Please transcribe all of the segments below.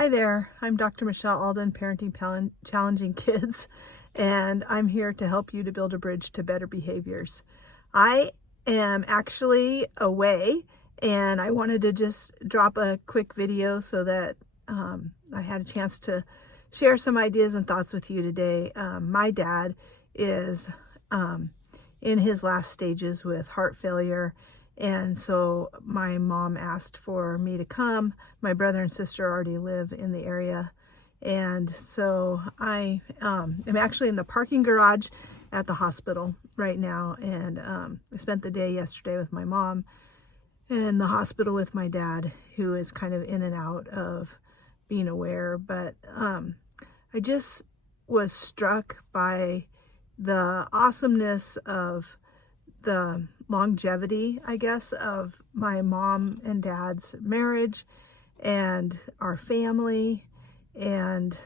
Hi there, I'm Dr. Michelle Alden, Parenting Challenging Kids, and I'm here to help you to build a bridge to better behaviors. I am actually away, and I wanted to just drop a quick video so that I had a chance to share some ideas and thoughts with you today. My dad is in his last stages with heart failure. And so my mom asked for me to come. My brother and sister already live in the area. And so I am actually in the parking garage at the hospital right now. And I spent the day yesterday with my mom in the hospital with my dad, who is kind of in and out of being aware. But I just was struck by the awesomeness of the longevity, I guess, of my mom and dad's marriage and our family and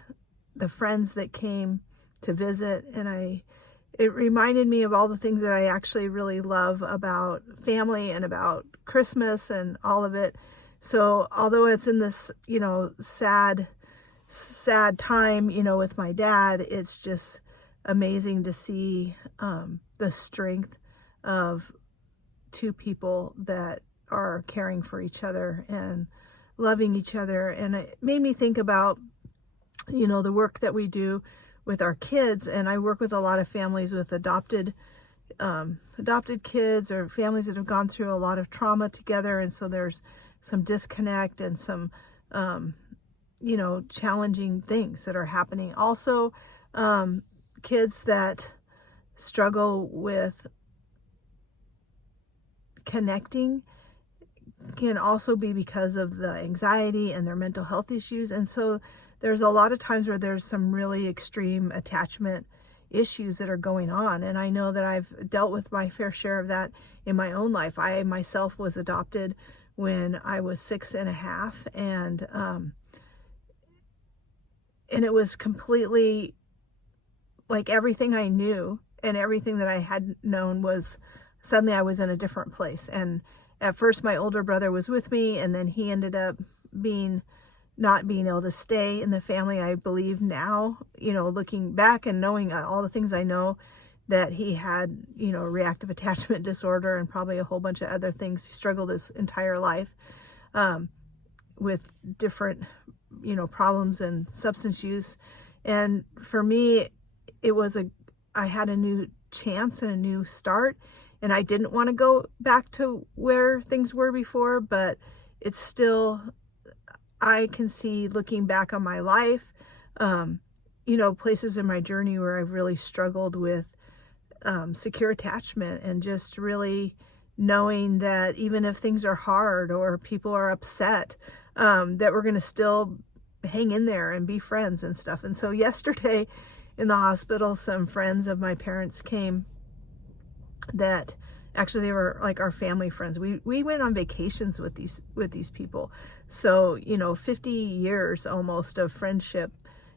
the friends that came to visit. And it reminded me of all the things that I actually really love about family and about Christmas and all of it. So although it's in this, sad time, with my dad, it's just amazing to see the strength of two people that are caring for each other and loving each other. And it made me think about, the work that we do with our kids. And I work with a lot of families with adopted kids or families that have gone through a lot of trauma together. And so there's some disconnect and some, challenging things that are happening. Also, kids that struggle with connecting can also be because of the anxiety and their mental health issues. And so there's a lot of times where there's some really extreme attachment issues that are going on. And I know that I've dealt with my fair share of that in my own life. I myself was adopted when I was 6.5, and it was completely like everything I knew and everything that I had known was suddenly I was in a different place. And at first my older brother was with me, and then he ended up not being able to stay in the family. I believe now, looking back and knowing all the things I know, that he had, reactive attachment disorder and probably a whole bunch of other things. He struggled his entire life with different, problems and substance use. And for me, I had a new chance and a new start. And I didn't want to go back to where things were before, but it's still, I can see looking back on my life, places in my journey where I've really struggled with secure attachment, and just really knowing that even if things are hard or people are upset, that we're going to still hang in there and be friends and stuff. And so yesterday in the hospital, some friends of my parents came that actually they were like our family friends. We went on vacations with these people. So, 50 years almost of friendship,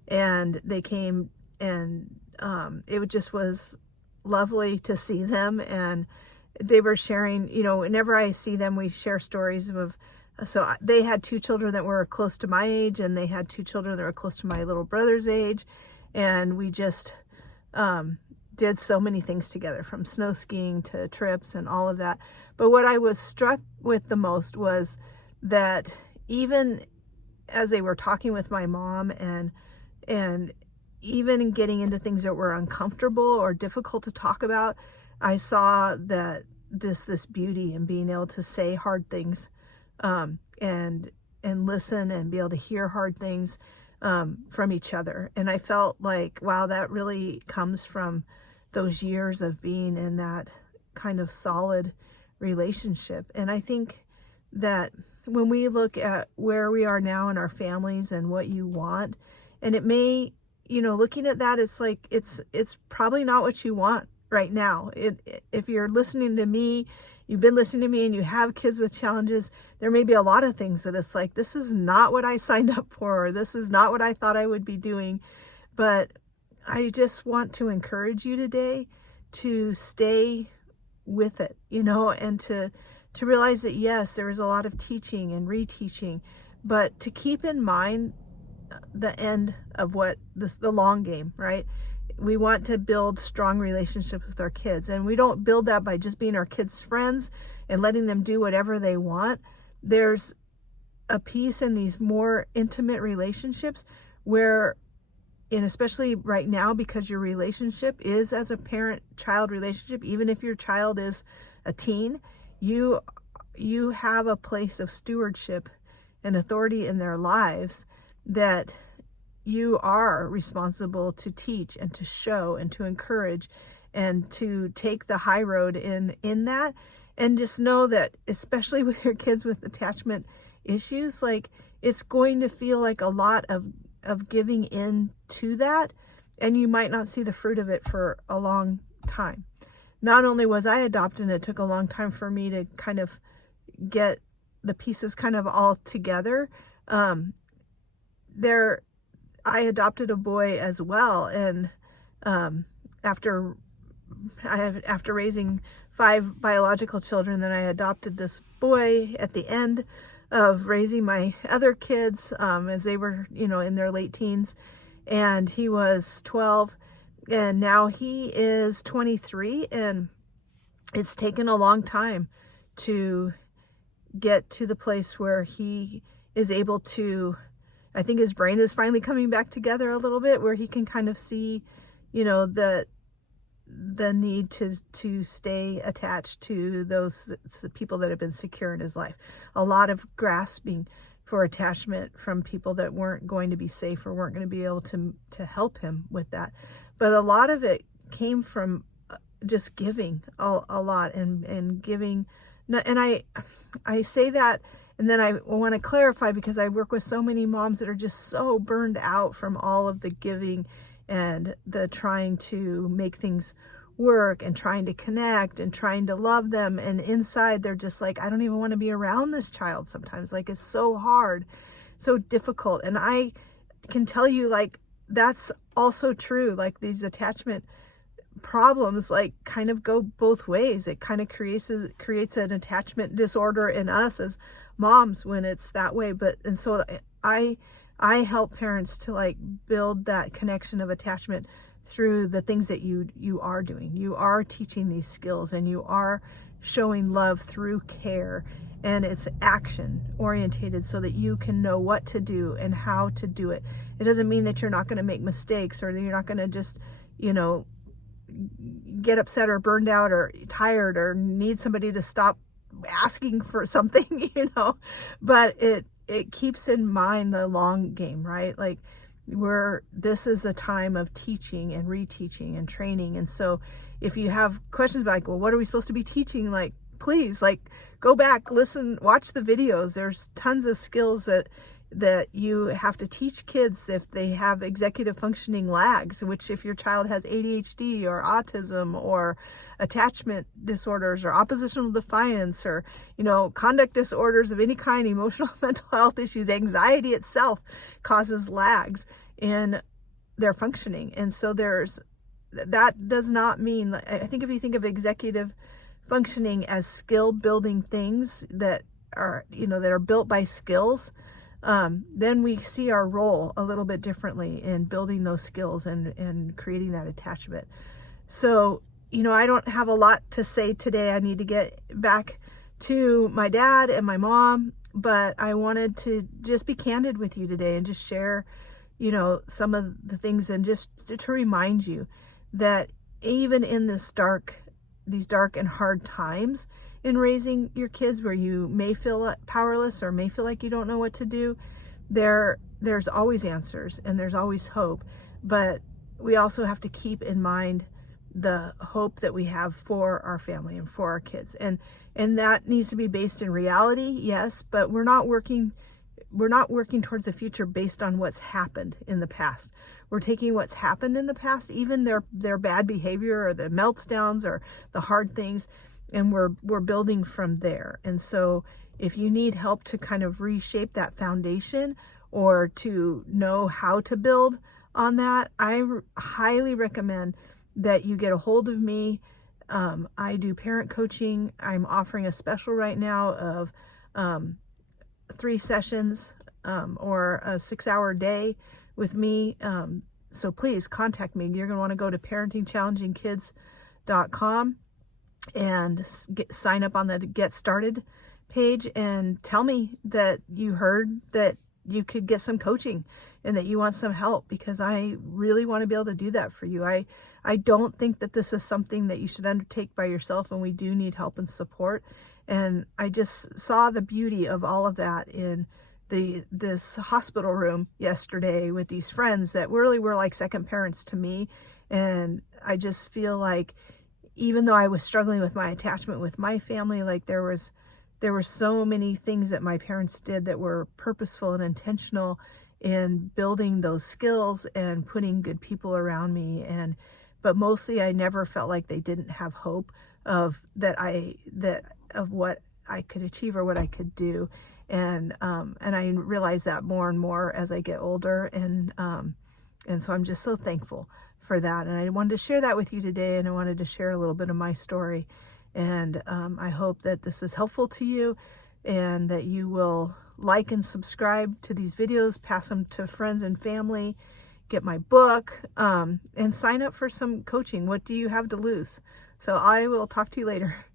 and they came, and it just was lovely to see them. And they were sharing, whenever I see them, we share stories so they had two children that were close to my age, and they had two children that were close to my little brother's age. And we just, did so many things together, from snow skiing to trips and all of that. But what I was struck with the most was that even as they were talking with my mom and even getting into things that were uncomfortable or difficult to talk about, I saw that this beauty in being able to say hard things, and listen and be able to hear hard things from each other. And I felt like, wow, that really comes from those years of being in that kind of solid relationship. And I think that when we look at where we are now in our families and what you want, and it may, looking at that, it's like, it's probably not what you want right now. If you're listening to me, you've been listening to me, and you have kids with challenges, there may be a lot of things that it's like, this is not what I signed up for, or this is not what I thought I would be doing. But I just want to encourage you today to stay with it, and to realize that, yes, there is a lot of teaching and reteaching, but to keep in mind the end of what the long game, right? We want to build strong relationships with our kids, and we don't build that by just being our kids' friends and letting them do whatever they want. There's a piece in these more intimate relationships where, and especially right now, because your relationship is as a parent-child relationship, even if your child is a teen, you have a place of stewardship and authority in their lives that you are responsible to teach and to show and to encourage and to take the high road in that. And just know that, especially with your kids with attachment issues, like, it's going to feel like a lot of giving in to that, and you might not see the fruit of it for a long time. Not only was I adopted, and it took a long time for me to kind of get the pieces kind of all together. I adopted a boy as well, and after raising 5 biological children, then I adopted this boy at the end of raising my other kids, as they were, in their late teens, and he was 12, and now he is 23, and it's taken a long time to get to the place where he is able to, I think his brain is finally coming back together a little bit, where he can kind of see, the need to stay attached to those people that have been secure in his life. A lot of grasping for attachment from people that weren't going to be safe or weren't going to be able to help him with that. But a lot of it came from just giving a lot and giving. And I say that, and then I want to clarify, because I work with so many moms that are just so burned out from all of the giving and the trying to make things work and trying to connect and trying to love them. And inside they're just like, I don't even want to be around this child sometimes. Like, it's so hard, so difficult. And I can tell you, like, that's also true. Like, these attachment problems, like, kind of go both ways. It kind of creates an attachment disorder in us as moms when it's that way. And so I help parents to, like, build that connection of attachment through the things that you are doing. You are teaching these skills, and you are showing love through care, and it's action orientated so that you can know what to do and how to do it. It doesn't mean that you're not going to make mistakes, or that you're not going to just, get upset or burned out or tired or need somebody to stop asking for something, but it keeps in mind the long game, right? Like, this is a time of teaching and reteaching and training. And so if you have questions about, like, well, what are we supposed to be teaching? Like, please, like, go back, listen, watch the videos. There's tons of skills that you have to teach kids if they have executive functioning lags, which, if your child has ADHD or autism or attachment disorders or oppositional defiance or, conduct disorders of any kind, emotional, mental health issues, anxiety itself causes lags in their functioning. And so that does not mean, I think if you think of executive functioning as skill building things that are, that are built by skills, then we see our role a little bit differently in building those skills and creating that attachment. So, I don't have a lot to say today. I need to get back to my dad and my mom, but I wanted to just be candid with you today and just share, some of the things, and just to remind you that even in these dark and hard times in raising your kids, where you may feel powerless or may feel like you don't know what to do, there's always answers and there's always hope. But we also have to keep in mind the hope that we have for our family and for our kids, and that needs to be based in reality, yes, but we're not working towards a future based on what's happened in the past. We're taking what's happened in the past, even their bad behavior or the meltdowns or the hard things, and we're building from there. And so if you need help to kind of reshape that foundation, or to know how to build on that, I highly recommend that you get a hold of me. I do parent coaching. I'm offering a special right now of 3 sessions or a 6-hour day with me. So please contact me. You're going to want to go to parentingchallengingkids.com and sign up on the Get Started page and tell me that you heard that you could get some coaching and that you want some help, because I really want to be able to do that for you. I don't think that this is something that you should undertake by yourself, and we do need help and support. And I just saw the beauty of all of that in this hospital room yesterday with these friends that really were like second parents to me. And I just feel like, even though I was struggling with my attachment with my family, like there were so many things that my parents did that were purposeful and intentional in building those skills and putting good people around me. But mostly I never felt like they didn't have hope of what I could achieve or what I could do. And I realize that more and more as I get older. And so I'm just so thankful for that. And I wanted to share that with you today. And I wanted to share a little bit of my story. And I hope that this is helpful to you, and that you will like and subscribe to these videos, pass them to friends and family, get my book, and sign up for some coaching. What do you have to lose? So I will talk to you later.